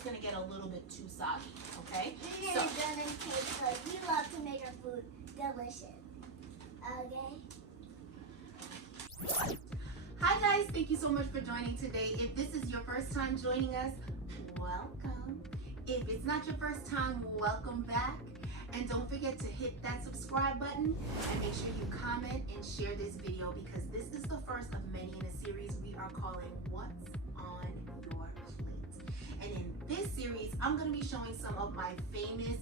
just gonna get a little bit too soggy, okay? You're gonna taste good. We love to make our food delicious. Okay? Hi guys, thank you so much for joining today. If this is your first time joining us, welcome. If it's not your first time, welcome back. And don't forget to hit that subscribe button and make sure you comment and share this video because this is the first of many in a series we are calling What's on Your Plate. And in this series, I'm going to be showing some of my famous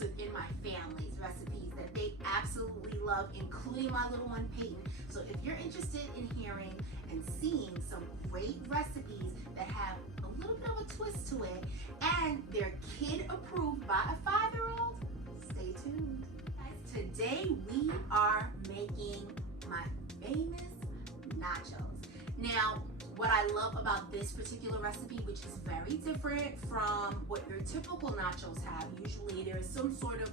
within my family's recipes that they absolutely love, including my little one Peyton. So if you're interested in hearing and seeing some great recipes that have a little bit of a twist to it and they're kid approved by a 5-year-old, stay tuned. Today we are making my famous nachos. Now, what I love about this particular recipe, which is very different from what your typical nachos have, usually there's some sort of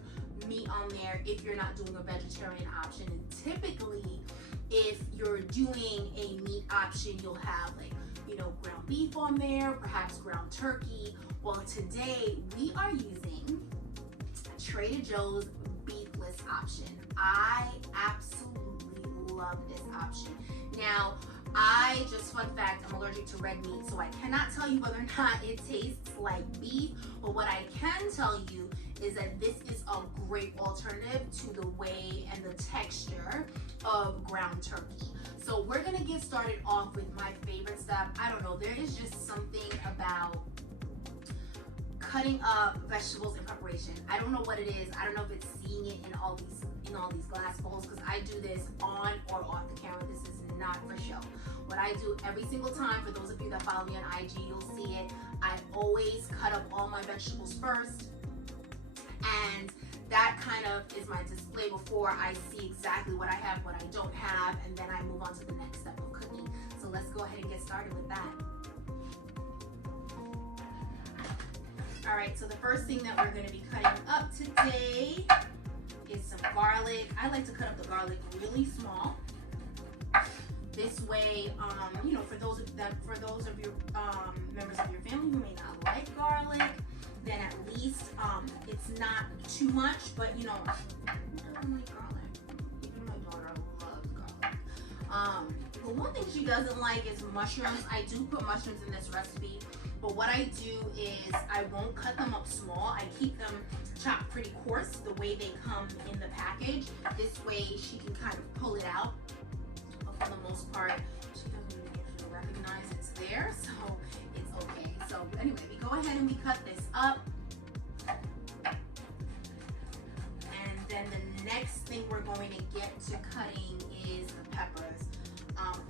meat on there if you're not doing a vegetarian option. And typically, if you're doing a meat option, you'll have ground beef on there, perhaps ground turkey. Well, today we are using Trader Joe's Beefless option. I absolutely love this option. Now, fun fact, I'm allergic to red meat, so I cannot tell you whether or not it tastes like beef, but what I can tell you is that this is a great alternative to the way and the texture of ground turkey. So we're gonna get started off with my favorite stuff. I don't know, there is just something about cutting up vegetables in preparation. I don't know what it is. I don't know if it's seeing it in all these glass bowls, because I do this on or off the camera. This is not for show. What I do every single time, for those of you that follow me on IG, you'll see it. I always cut up all my vegetables first, and that kind of is my display before I see exactly what I have, what I don't have, and then I move on to the next step of cooking. So let's go ahead and get started with that. All right, so the first thing that we're gonna be cutting up today is some garlic. I like to cut up the garlic really small. This way, for those of your members of your family who may not like garlic, then at least it's not too much. But I don't like garlic. Even my daughter loves garlic. The one thing she doesn't like is mushrooms. I do put mushrooms in this recipe, but what I do is I won't cut them up small. I keep them chopped pretty coarse, the way they come in the package. This way she can kind of pull it out. For the most part, she doesn't even recognize it's there, so it's okay. So anyway, we go ahead and we cut this up. And then the next thing we're going to get to cutting is the peppers.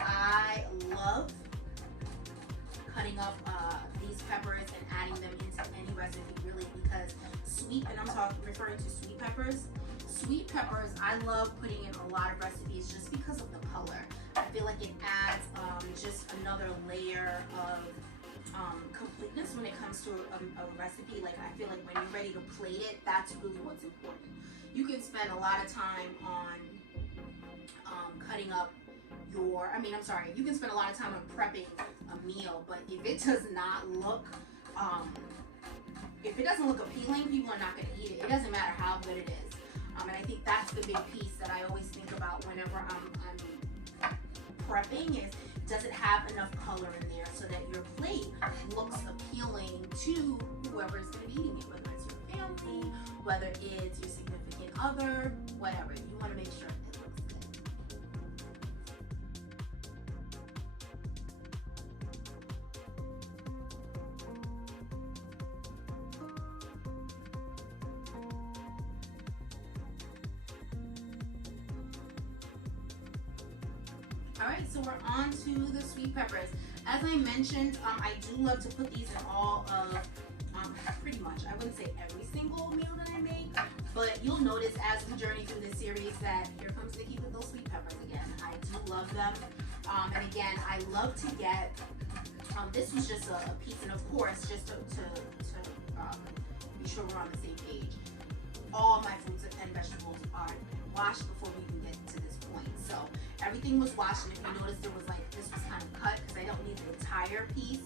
I love cutting up these peppers and adding them into any recipe, really, because and I'm referring to sweet peppers. Sweet peppers, I love putting in a lot of recipes just because of the color. I feel like it adds just another layer of completeness when it comes to a recipe. Like, I feel like when you're ready to plate it, that's really what's important. You can spend a lot of time on cutting up you can spend a lot of time on prepping a meal, but if it does not look appealing, people are not going to eat it. It doesn't matter how good it is. And I think that's the big piece that I always think about whenever I'm prepping is, does it have enough color in there so that your plate looks appealing to whoever is going to be eating it, whether it's your family, whether it's your significant other, whatever. You want to make sure it looks good. Alright, so we're on to the sweet peppers. As I mentioned, I do love to put these in all of, pretty much, I wouldn't say every single meal that I make, but you'll notice as we journey through this series that here comes Nikki with those sweet peppers again. I do love them. And again, I love to get, this was just a piece, and of course, just to be sure we're on the same page, all my fruits and vegetables are washed before we even get to this point. So everything was washed, and if you notice, there was this was kind of cut because I don't need the entire piece.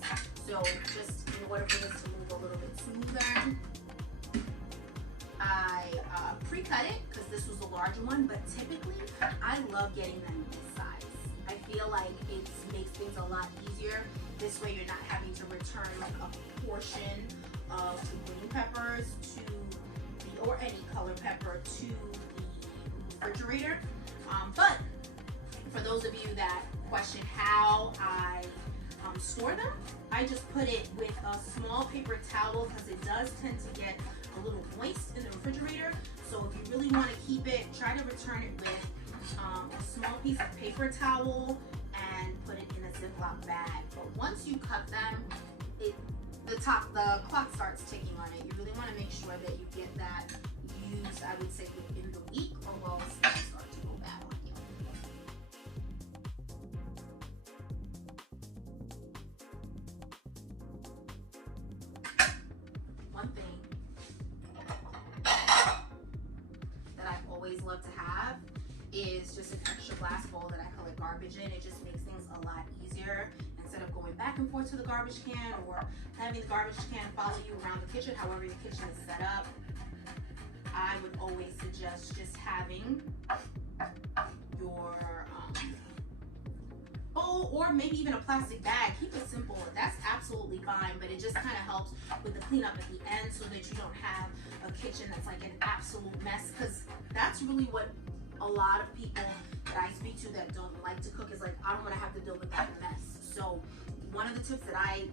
So just in order for this to move a little bit smoother, I pre-cut it because this was a larger one, but typically I love getting them this size. I feel like it makes things a lot easier. This way you're not having to return like a portion of the green peppers to the, or any color pepper to the refrigerator. But for those of you that question how I store them, I just put it with a small paper towel because it does tend to get a little moist in the refrigerator. So if you really want to keep it, try to return it with a small piece of paper towel and put it in a Ziploc bag. But once you cut them, the clock starts ticking on it. You really want to make sure that you get that used, I would say, within the week, or else things start to go bad on you. One thing that I've always loved to have is just an extra glass bowl that I collect garbage in. It just makes things a lot easier. Instead of going back and forth to the garbage can or having the garbage can follow you around the kitchen, however your kitchen is set up, I would always suggest just having your bowl, or maybe even a plastic bag. Keep it simple. That's absolutely fine, but it just kind of helps with the cleanup at the end so that you don't have a kitchen that's like an absolute mess, because that's really what a lot of people that I speak to that don't like to cook is like, I don't want to have to deal with that mess. So one of the tips that I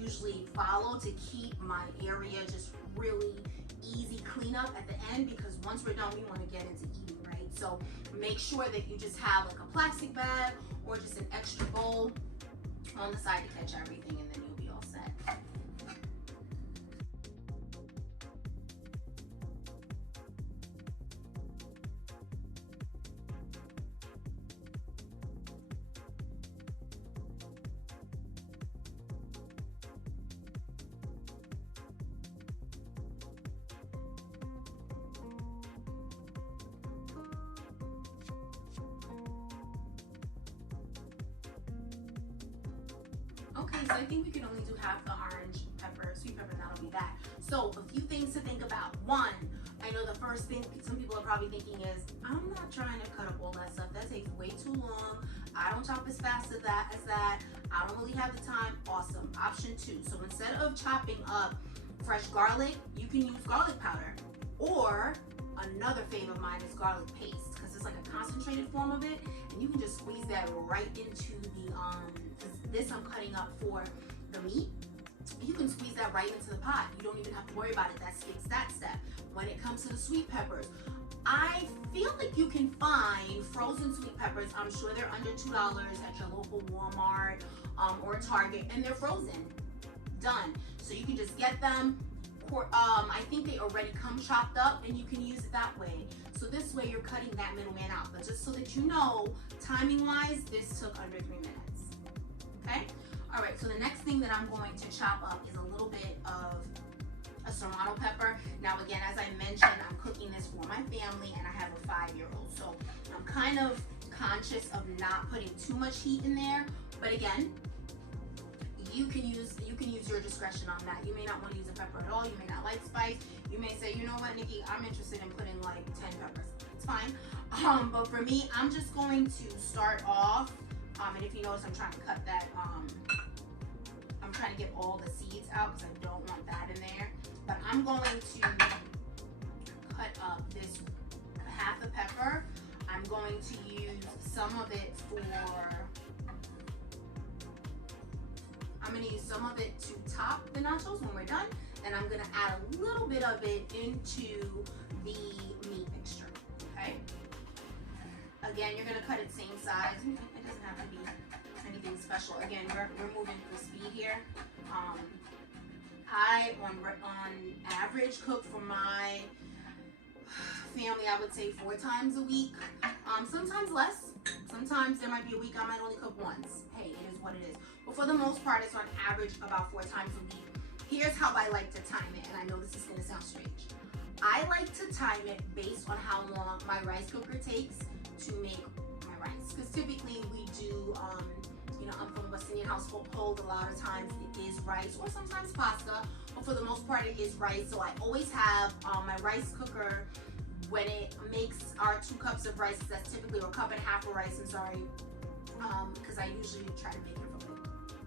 usually follow to keep my area just really easy cleanup at the end, because once we're done, we want to get into eating, right? So make sure that you just have like a plastic bag or just an extra bowl on the side to catch everything, and then you'll be all set. Okay, so I think we can only do half the orange pepper, sweet pepper, and that'll be that. So a few things to think about. One, I know the first thing some people are probably thinking is, I'm not trying to cut up all that stuff. That takes way too long. I don't chop as fast as that. I don't really have the time. Awesome. Option 2. So instead of chopping up fresh garlic, you can use garlic powder. Or another favorite of mine is garlic paste, because it's like a concentrated form of it, and you can just squeeze that right into the this I'm cutting up for the meat. You can squeeze that right into the pot. You don't even have to worry about it. That skips that step. When it comes to the sweet peppers, I feel like you can find frozen sweet peppers. I'm sure they're under $2 at your local Walmart or Target, and they're frozen. Done. So you can just get them. I think they already come chopped up, and you can use it that way. So this way you're cutting that middleman out. But just so that you know, timing wise, this took under 3 minutes. Okay? All right, so the next thing that I'm going to chop up is a little bit of a Serrano pepper. Now again, as I mentioned, I'm cooking this for my family, and I have a 5-year-old. So I'm kind of conscious of not putting too much heat in there. But again, you can use your discretion on that. You may not want to use a pepper at all. You may not like spice. You may say, you know what, Nikki, I'm interested in putting like 10 peppers. It's fine. But for me, I'm just going to start off. And if you notice, I'm trying to cut that. I'm trying to get all the seeds out because I don't want that in there. But I'm going to cut up this half a pepper. I'm going to use some of it for. I'm going to use some of it to top the nachos when we're done, and I'm going to add a little bit of it into the meat mixture, okay? Again, you're going to cut it same size. It doesn't have to be anything special. Again, we're moving for speed here. I, on average, cook for my family, I would say 4 times a week. Sometimes less. Sometimes there might be a week I might only cook once. Hey, it is what it is. But for the most part, it's on average about 4 times a week. Here's how I like to time it, and I know this is going to sound strange. I like to time it based on how long my rice cooker takes to make my rice. Because typically we do You know, I'm from a West Indian household. A lot of times it is rice or sometimes pasta, but for the most part it is rice. So I always have my rice cooker when it makes our 2 cups of rice. That's typically, or 1.5 cups of rice, I'm sorry, because I usually try to make it from like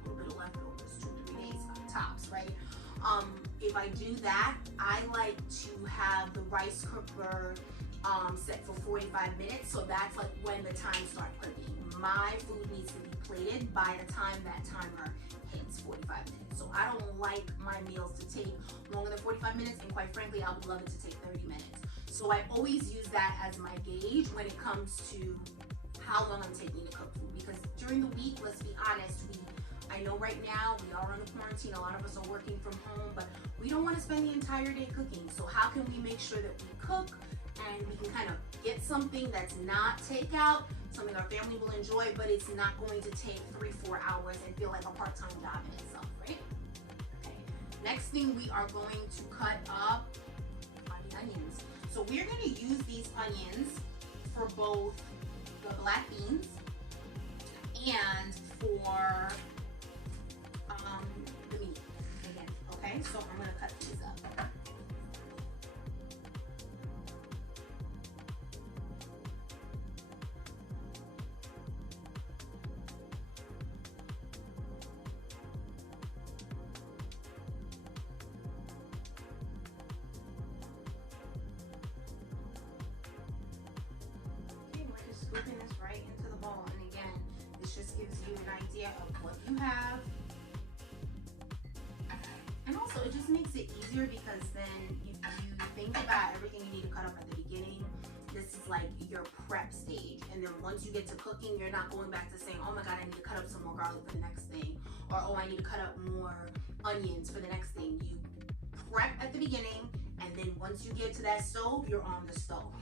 a little bit of leftovers, 2 to 3 days tops, right? If I do that, I like to have the rice cooker set for 45 minutes. So that's like when the time starts cooking. My food needs to be plated by the time that timer hits 45 minutes. So I don't like my meals to take longer than 45 minutes, and quite frankly, I would love it to take 30 minutes. So I always use that as my gauge when it comes to how long I'm taking to cook food. Because during the week, let's be honest, I know right now we are on a quarantine, a lot of us are working from home, but we don't want to spend the entire day cooking. So how can we make sure that we cook and we can kind of get something that's not takeout, something our family will enjoy, but it's not going to take 3-4 hours and feel like a part-time job in itself, right? Okay. Next thing, we are going to cut up the onions. So we're going to use these onions for both the black beans and for the meat again. Okay, so I'm going to cut these up. Scooping this right into the bowl, and again, this just gives you an idea of what you have, and also it just makes it easier because then you think about everything you need to cut up at the beginning. This is like your prep stage, and then once you get to cooking, you're not going back to saying, oh my god, I need to cut up some more garlic for the next thing, or oh, I need to cut up more onions for the next thing. You prep at the beginning, and then once you get to that stove, you're on the stove.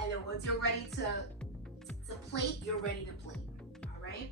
And then once you're ready to plate, you're ready to plate. All right.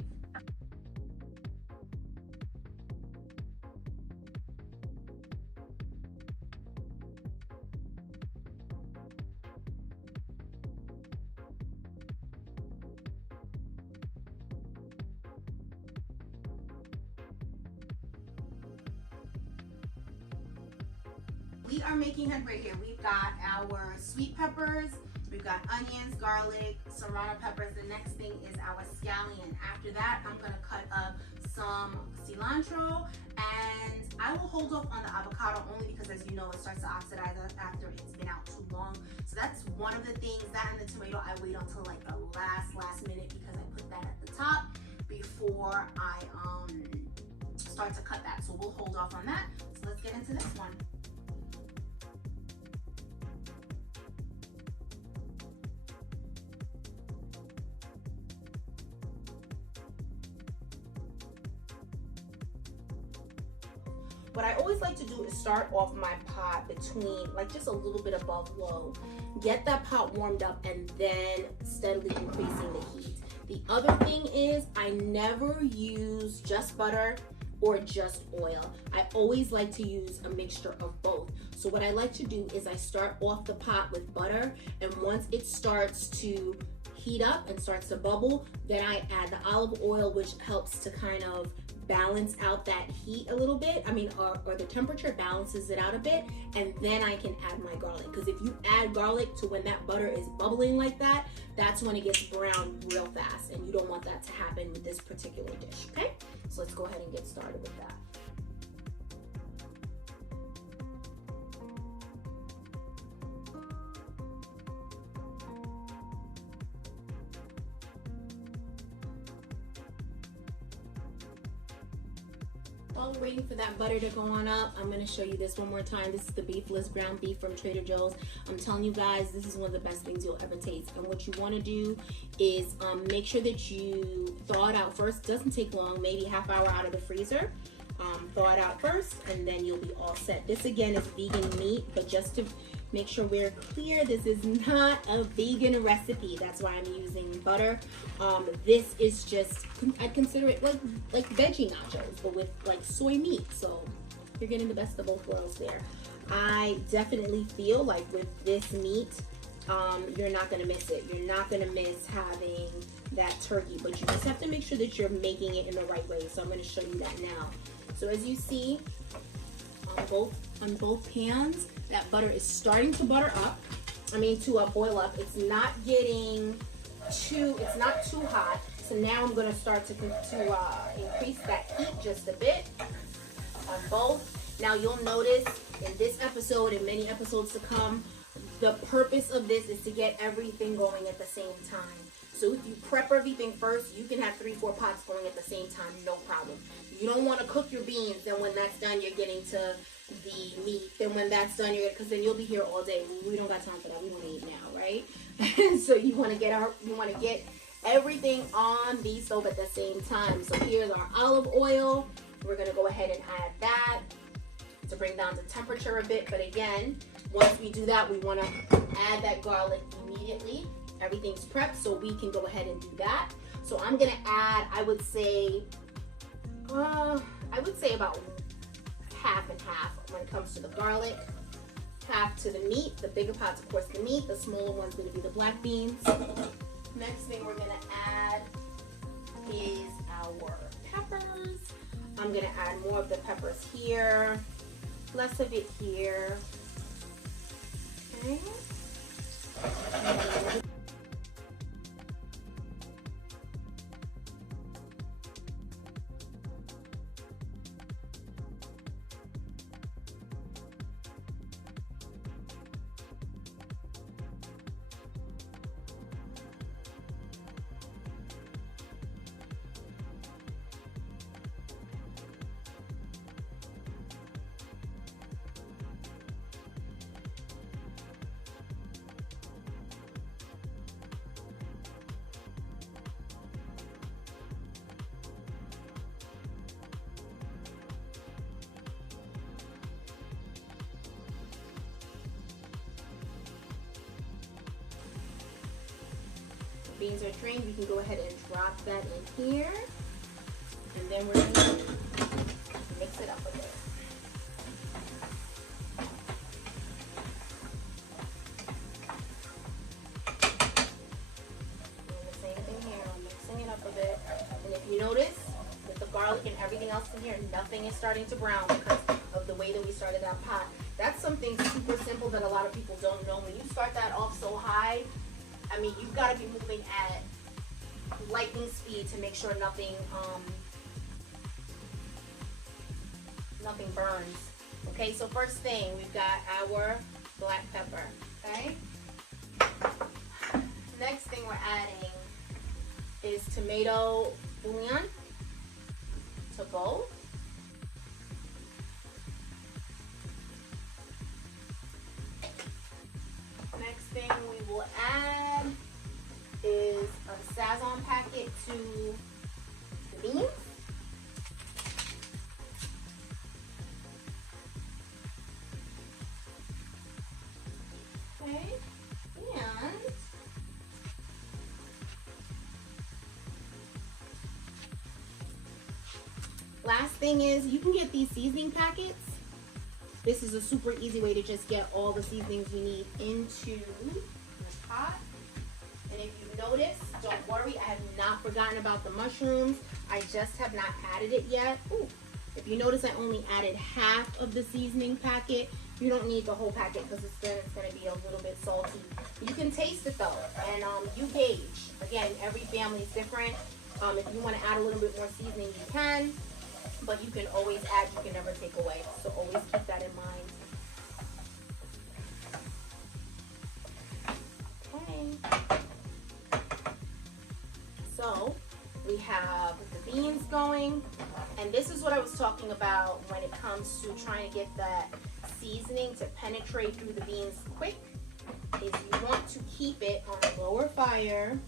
We are making headway here. We've got our sweet peppers, we've got onions, garlic, serrano peppers. The next thing is our scallion. After that, I'm gonna cut up some cilantro, and I will hold off on the avocado only because, as you know, it starts to oxidize after it's been out too long. So that's one of the things. That and the tomato, I wait until like the last minute because I put that at the top before I start to cut that. So we'll hold off on that. So let's get into this one. What I always like to do is start off my pot between, like, just a little bit above low. Get that pot warmed up and then steadily increasing the heat. The other thing is I never use just butter or just oil. I always like to use a mixture of both. So what I like to do is I start off the pot with butter, and once it starts to heat up and starts to bubble, then I add the olive oil, which helps to kind of balance out that heat a little bit. I mean, or the temperature balances it out a bit, and then I can add my garlic. Because if you add garlic to when that butter is bubbling like that, that's when it gets brown real fast, and you don't want that to happen with this particular dish, okay? So let's go ahead and get started with that. While we're waiting for that butter to go on up, I'm going to show you this one more time. This is the Beefless ground beef from Trader Joe's. I'm telling you guys, this is one of the best things you'll ever taste. And what you want to do is make sure that you thaw it out first. It doesn't take long, maybe half hour out of the freezer. Thaw it out first, and then you'll be all set. This again is vegan meat, but just to make sure we're clear, this is not a vegan recipe. That's why I'm using butter. This is just, I'd consider it like veggie nachos, but with like soy meat. So you're getting the best of both worlds there. I definitely feel like with this meat, you're not gonna miss it. You're not gonna miss having that turkey, but you just have to make sure that you're making it in the right way. So I'm going to show you that now. So as you see on both pans, that butter is starting to butter up. To boil up. It's not getting it's not too hot. So now I'm going to start to increase that heat just a bit on both. Now you'll notice in this episode and many episodes to come, the purpose of this is to get everything going at the same time. So if you prep everything first, you can have 3-4 pots going at the same time, no problem. You don't want to cook your beans, then when that's done, you're getting to the meat. Then when that's done, because then you'll be here all day. We don't got time for that. We want to eat now, right? So you want to get everything on the stove at the same time. So here's our olive oil. We're gonna go ahead and add that to bring down the temperature a bit. But again, once we do that, we want to add that garlic immediately. Everything's prepped, so we can go ahead and do that. So I'm gonna add, I would say about half and half when it comes to the garlic, half to the meat. The bigger pots, of course, the meat. The smaller one's gonna be the black beans. Next thing we're gonna add is our peppers. I'm gonna add more of the peppers here, less of it here. Okay. Beans are drained, you can go ahead and drop that in here. And then we're going to mix it up a bit. And the same thing here, I'm mixing it up a bit. And if you notice, with the garlic and everything else in here, nothing is starting to brown because of the way that we started that pot. That's something super simple that a lot of people don't know. When you start that off so high, you've got to be moving at lightning speed to make sure nothing burns. Okay, so first thing, we've got our black pepper. Okay. Next thing we're adding is tomato bouillon to both. Next thing we will add is a Sazon packet to the beans. Okay, and last thing is you can get these seasoning packets. This is a super easy way to just get all the seasonings we need into the pot. And if you notice, don't worry, I have not forgotten about the mushrooms. I just have not added it yet. Ooh. If you notice, I only added half of the seasoning packet. You don't need the whole packet because it's going to be a little bit salty. You can taste it though, and you gauge. Again, every family is different. If you want to add a little bit more seasoning, you can. But you can always add, you can never take away. So always keep that in mind. Okay. So we have the beans going. And this is what I was talking about when it comes to trying to get that seasoning to penetrate through the beans quick. Is you want to keep it on a lower fire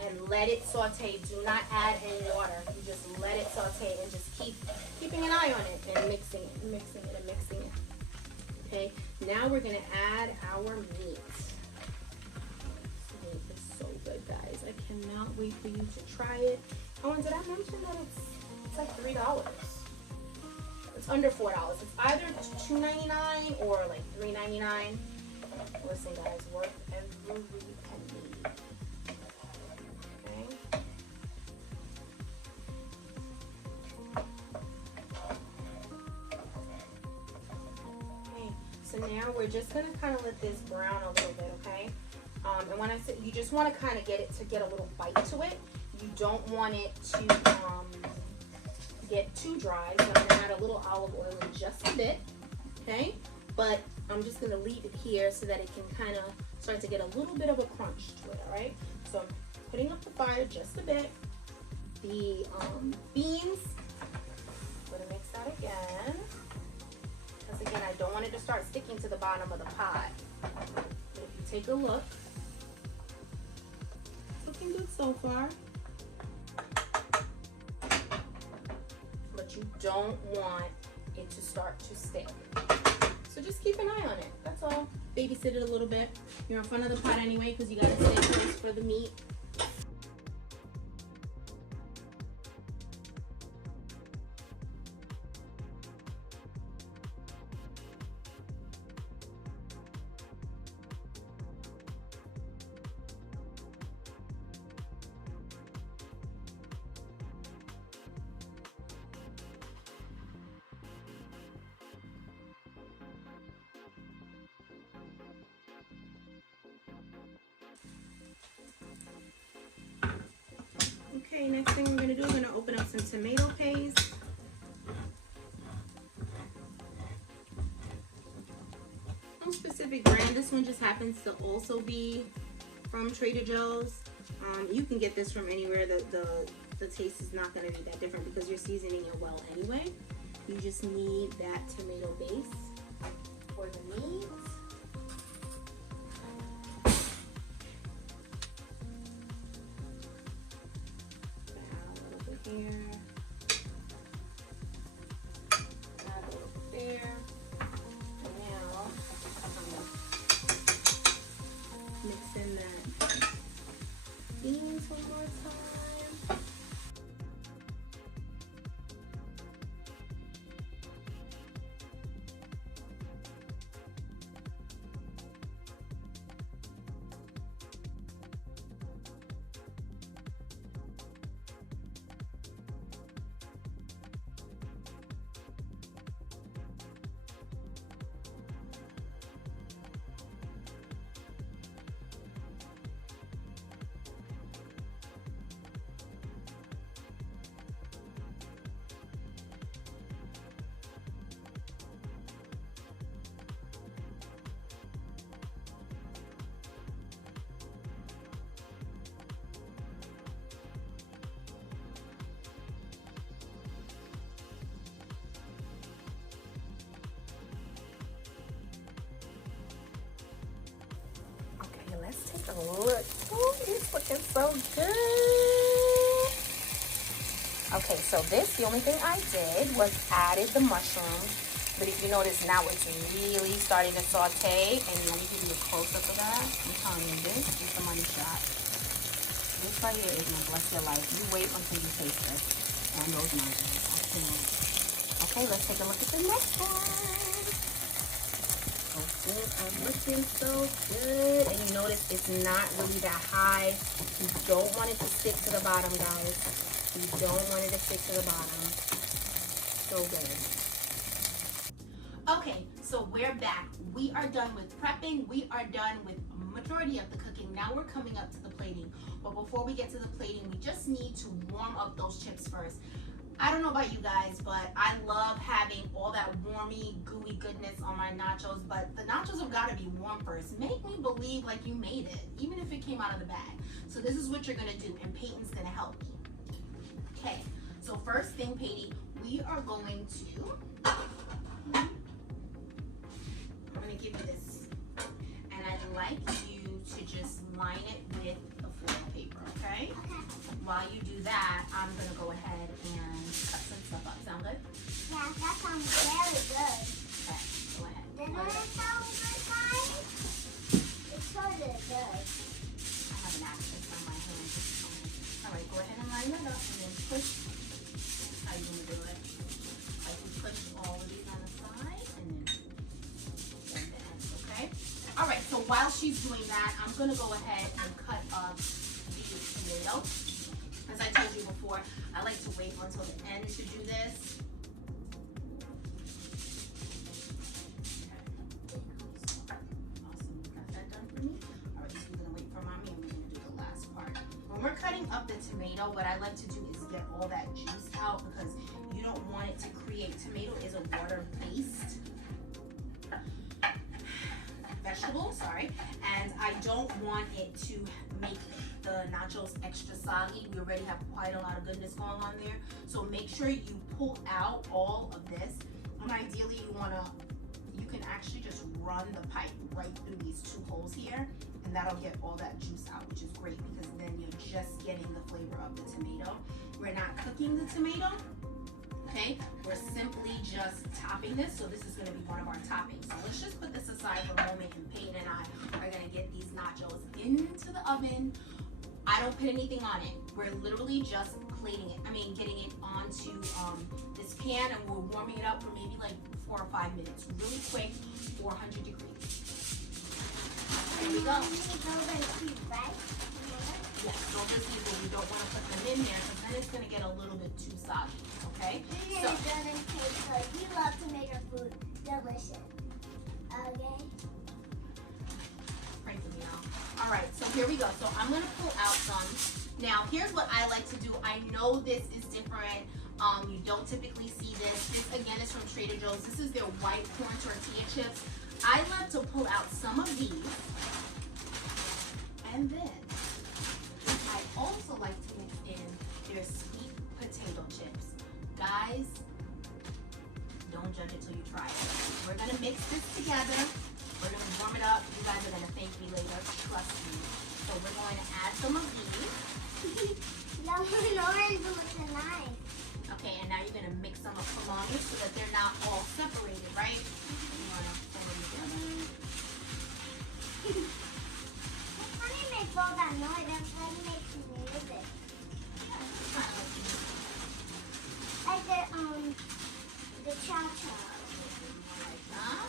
and let it saute. Do not add any water. You just let it saute and just keeping an eye on it and mixing it, mixing it, and mixing it. Okay, now we're gonna add our meat. This meat is so good, guys. I cannot wait for you to try it. Oh, and did I mention that it's like $3? It's under $4. It's either $2.99 or like $3.99. Listen, guys, worth every penny. in there. We're just gonna kind of let this brown a little bit, okay? And when I say you just want to kind of get it to get a little bite to it. You don't want it to get too dry. So I'm gonna add a little olive oil in just a bit, okay? But I'm just gonna leave it here so that it can kind of start to get a little bit of a crunch to it, all right? So I'm putting up the fire just a bit. The beans, I'm gonna mix that again. Because again, I don't want it to start sticking to the bottom of the pot. But if you take a look, it's looking good so far. But you don't want it to start to stick. So just keep an eye on it, that's all. Babysit it a little bit. You're in front of the pot anyway because you gotta stay close for the meat. Okay, next thing we're gonna do, we're gonna open up some tomato paste. No specific brand. This one just happens to also be from Trader Joe's. You can get this from anywhere. The taste is not gonna be that different because you're seasoning it well anyway. You just need that tomato base for the meat. Here, add a little there. Now, mix in that beans one more time. Let's take a look. Oh, it's looking so good. Okay, so the only thing I did was added the mushrooms. But if you notice now it's really starting to saute. And let me give you a close-up of that. I'm telling you, this is the money shot. This right here is gonna bless your life. You wait until you taste this. And those mushrooms. I can't. Okay, let's take a look at the next one. Are looking so good. And you notice it's not really that high. You don't want it to stick to the bottom, guys. You don't want it to stick to the bottom. So good. Okay, so we're back. We are done with prepping. We are done with majority of the cooking. Now we're coming up to the plating. But before we get to the plating, we just need to warm up those chips first. I don't know about you guys, but I love having all that warmy, gooey goodness on my nachos, but the nachos have got to be warm first. Make me believe like you made it, even if it came out of the bag. So this is what you're going to do, and Peyton's going to help me. Okay, so first thing, Peyton, we are going to, I'm going to give you this, and I'd like you to just line it with the foil paper, okay? While you do that, I'm going to go ahead and cut some stuff up. Sound good? Yeah, that sounds very good. Okay, go ahead. Didn't it sound good, guys? It sort of does. I have an accent on my hand. All right, go ahead and line that up and then push. How you going to do it? Like you push all of these on the side and then the ends, okay? All right, so while she's doing that, I'm going to go ahead and cut up the tomato. As I told you before, I like to wait until the end to do this. Okay. tomato, what I like to do is get all that juice out because you don't want it to create, tomato is a water-based vegetable, sorry, and I don't want it to make the nachos extra soggy. We already have quite a lot of goodness going on there, so make sure you pull out all of this, and ideally you can actually just run the pipe right through these two holes here, and that'll get all that juice out, which is great because then you're just getting the flavor of the tomato. We're not cooking the tomato, okay? We're simply just topping this, so this is gonna be one of our toppings. So let's just put this aside for a moment, and Peyton and I are gonna get these nachos into the oven. I don't put anything on it. We're literally just plating it. Getting it onto this pan, and we're warming it up for maybe like 4 or 5 minutes, really quick, 400 degrees. There we go. Yes, those are these where we don't want to put them in there because then it's going to get a little bit too soggy, okay? So, you love to make our food delicious. Okay? Pray for me now. All right, so here we go. So I'm going to pull out some. Now, here's what I like to do. I know this is different. You don't typically see this. This, again, is from Trader Joe's. This is their white corn tortilla chips. I love to pull out some of these. And then I also like to mix in their sweet potato chips. Guys, don't judge it till you try it. We're going to mix this together. We're going to warm it up. You guys are going to thank me later. Trust me. So we're going to add some of these. That was an orange looking nice. Okay, and now you're going to mix them up along it so that they're not all separated, right? You want to put them together. How do you make all that noise? I'm trying to make some music. Like the cha-cha. Like that.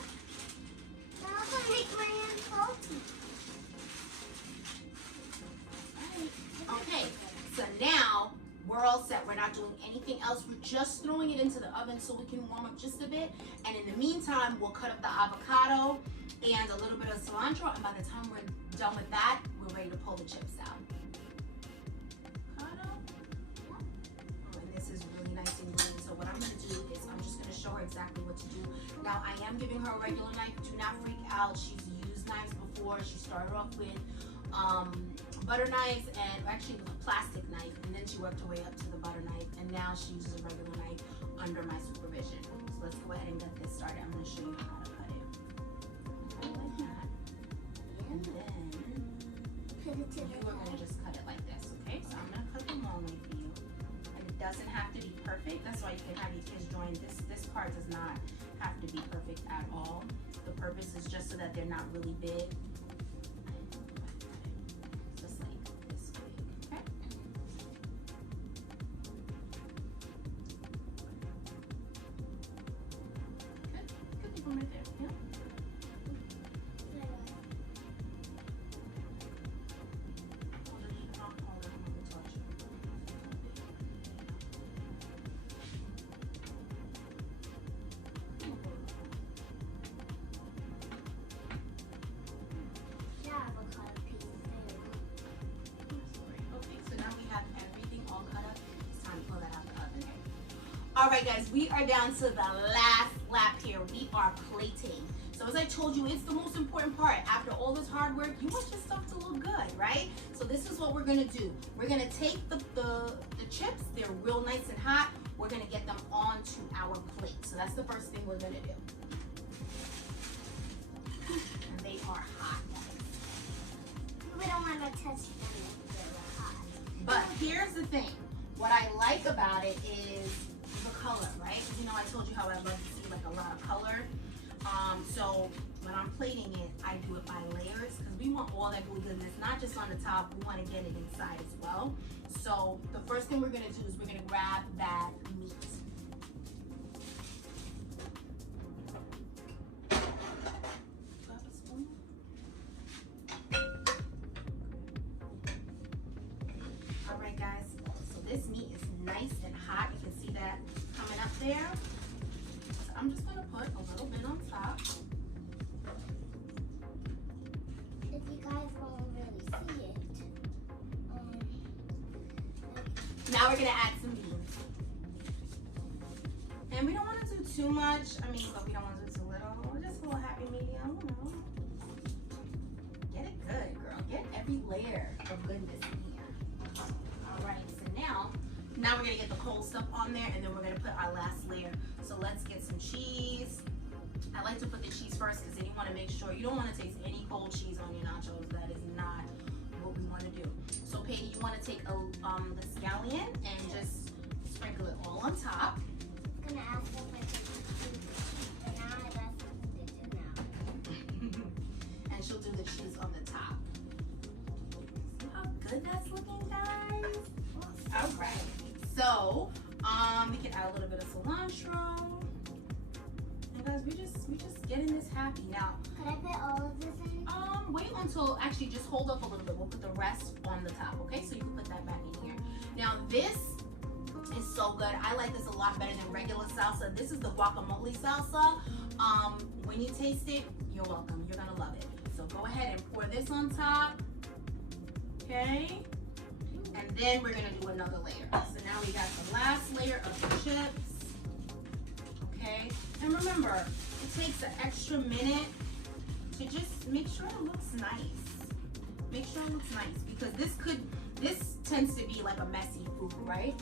That also make my hands salty. Okay, so now we're all set. We're not doing anything else. We're just throwing it into the oven so we can warm up just a bit. And in the meantime, we'll cut up the avocado and a little bit of cilantro. And by the time we're done with that, we're ready to pull the chips out. Avocado. Oh, and this is really nice and green. So what I'm going to do is I'm just going to show her exactly what to do. Now, I am giving her a regular knife. Do not freak out. She's used knives before. She started off with butter knives and actually with a plastic knife, and then she worked her way up to the butter knife, and now she uses a regular knife under my supervision. So let's go ahead and get this started. I'm going to show you how to cut it. Cut it like that. And then you are going to just cut it like this, okay? So I'm going to cut the long way for you. And it doesn't have to be perfect. That's why you can have your kids join. This part does not have to be perfect at all. The purpose is just so that they're not really big. Right there, yeah. Okay, so now we have everything all cut up. It's time to pull that out the oven. All right, guys, we are down to the last lap here. We are plating. So as I told you, it's the most important part. After all this hard work, you want your stuff to look good, right? So this is what we're gonna do. We're gonna take the chips. They're real nice and hot. We're gonna get them onto our plate. So that's the first thing we're gonna do. And they are hot, guys. We don't want to touch them if they're hot. But here's the thing. What I like about it is the color, right? You know, I told you how I love to see like a lot of color. So when I'm plating it, I do it by layers because we want all that good goodness, not just on the top. We want to get it inside as well. So the first thing we're gonna do is we're gonna grab that meat. Grab a spoon. All right, guys. So this meat is nice and hot. You can see that coming up there. So I'm just gonna put a little bit on top. If you guys won't really see it, we're gonna add some beans. And we don't want to do too much. I mean, but we don't want to do too little. Just a little happy medium, you know. Get it good, girl. Get every layer of goodness in here. All right, so now we're gonna get the cold stuff on there, and then we're gonna put our last layer. So let's get some cheese. I like to put the cheese first because then you want to make sure you don't want to taste any cold cheese on your nachos. That is not what we want to do. So Peyton, you want to take the scallion and just sprinkle it all on top. I'm gonna ask them if it's now I got something to do now. And she'll do the cheese on the top. See how good that's looking, guys? All right. So we can add a little bit of cilantro. And guys, we just getting this happy now. Could I put all of this in? Wait until, actually just hold up a little bit. We'll put the rest on the top, okay? So you can put that back in here. Now this is so good. I like this a lot better than regular salsa. This is the guacamole salsa. When you taste it, you're welcome. You're gonna love it. So go ahead and pour this on top, okay? And then we're gonna do another layer. So now we got the last layer of the chips, okay? And remember, it takes an extra minute to just make sure it looks nice. Make sure it looks nice because this tends to be like a messy food, right?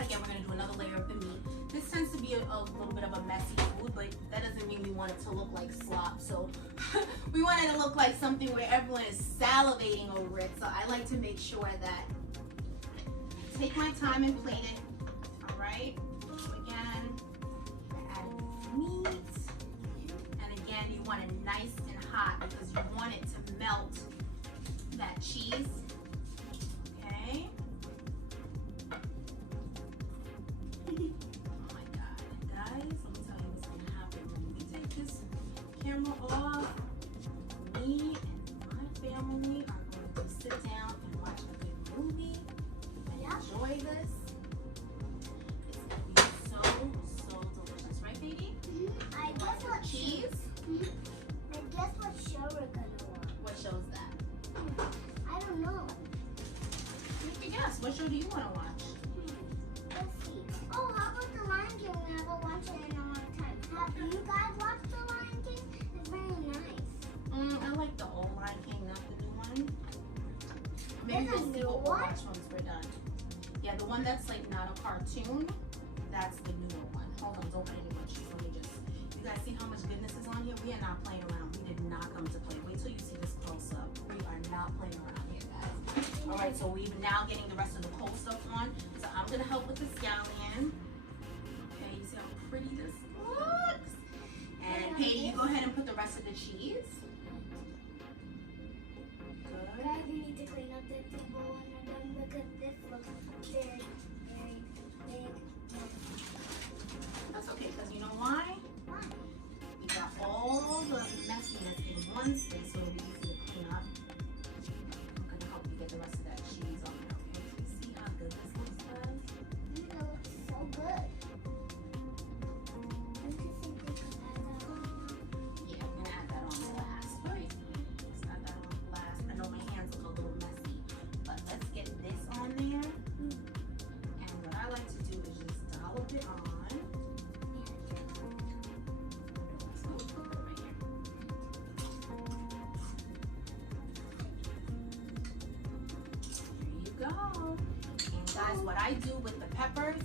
Again, we're gonna do another layer of the meat. This tends to be a little bit of a messy food, but that doesn't mean we want it to look like slop. So we want it to look like something where everyone is salivating over it. So I like to make sure that I take my time and plate it. All right. So again, I added this meat, and again, you want it nice and hot because you want it to melt that cheese. Okay. Oh my God, guys, let me tell you what's gonna happen when we take this camera off. Me and my family are going to sit down and watch a good movie and enjoy this. It's gonna be so delicious, right, baby? I guess what Cheese? I guess what show we're gonna watch. What show's that? I don't know. Take a guess. What show do you want to watch? Let's see. Oh, how about the Lion King? We haven't watched it in a long time. Have you guys watched the Lion King? It's very nice. I like the old Lion King, not the new one. Maybe There's a we'll see new what we'll one? watch once we're done. Yeah, the one that's like not a cartoon, that's the newer one. Hold on, don't put any more cheese. Let me just, you guys see how much goodness is on here? We are not playing around. We did not come to play. Wait till you see this close up. We are not playing around here, guys. All right, so we're now getting the rest of the cold stuff on. So I'm gonna help with the scallion. Okay, you see how pretty this looks? And Peyton, you go ahead and put the rest of the cheese. Good. Guys, we need to clean up the table when we're done because this looks very, very big. That's okay, because you know why? Why? We got all the messiness in one space, so it'll be easy to clean up. I'm gonna help you get the rest of that cheese on there, okay? You see how good this looks, guys? It looks so good. Don't you think we could add that on? Yeah, I'm gonna add that on last. Right? Let's add that on last. I know my hands look a little messy, but let's get this on there. And what I like to do is just dollop it on. Guys, what I do with the peppers,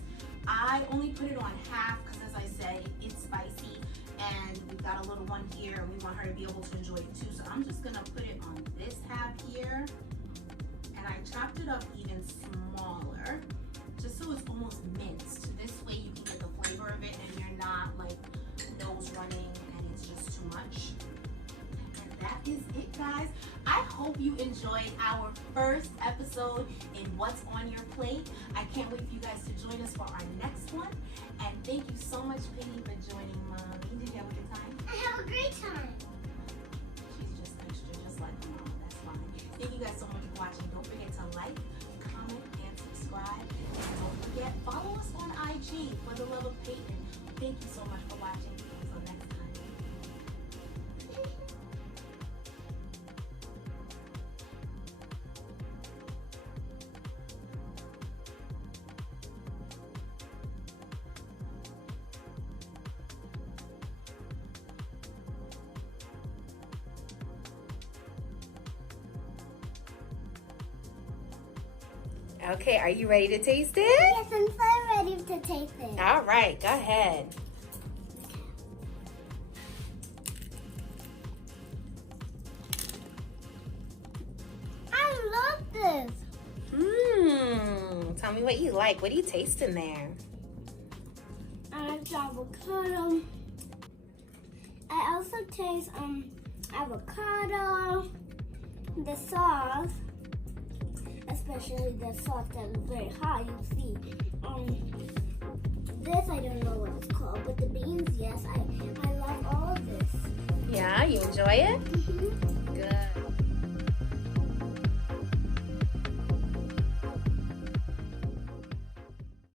I only put it on half because, as I said, it's spicy and we've got a little one here and we want her to be able to enjoy it too. So I'm just gonna put it on this half here, and I chopped it up even smaller just so it's almost minced. This way you can get the flavor of it and you're not like nose running and it's just too much. And that is it, guys. I hope you enjoyed our first episode in What's on Your Plate. I can't wait for you guys to join us for our next one. And thank you so much, Peyton, for joining Mommy. Did you have a good time? I have a great time. She's just extra, just like her mama. That's fine. Thank you guys so much for watching. Don't forget to like, comment, and subscribe. And don't forget, follow us on IG for the love of Peyton. Thank you so much for watching. Until next time. Okay, are you ready to taste it? Yes, I'm so ready to taste it. All right, go ahead. I love this. Tell me what you like. What do you taste in there? I like the avocado. I also taste avocado, the sauce, especially the sauce that is very hot. You see, this I don't know what it's called, but the beans, yes, I love all of this. Yeah, you enjoy it?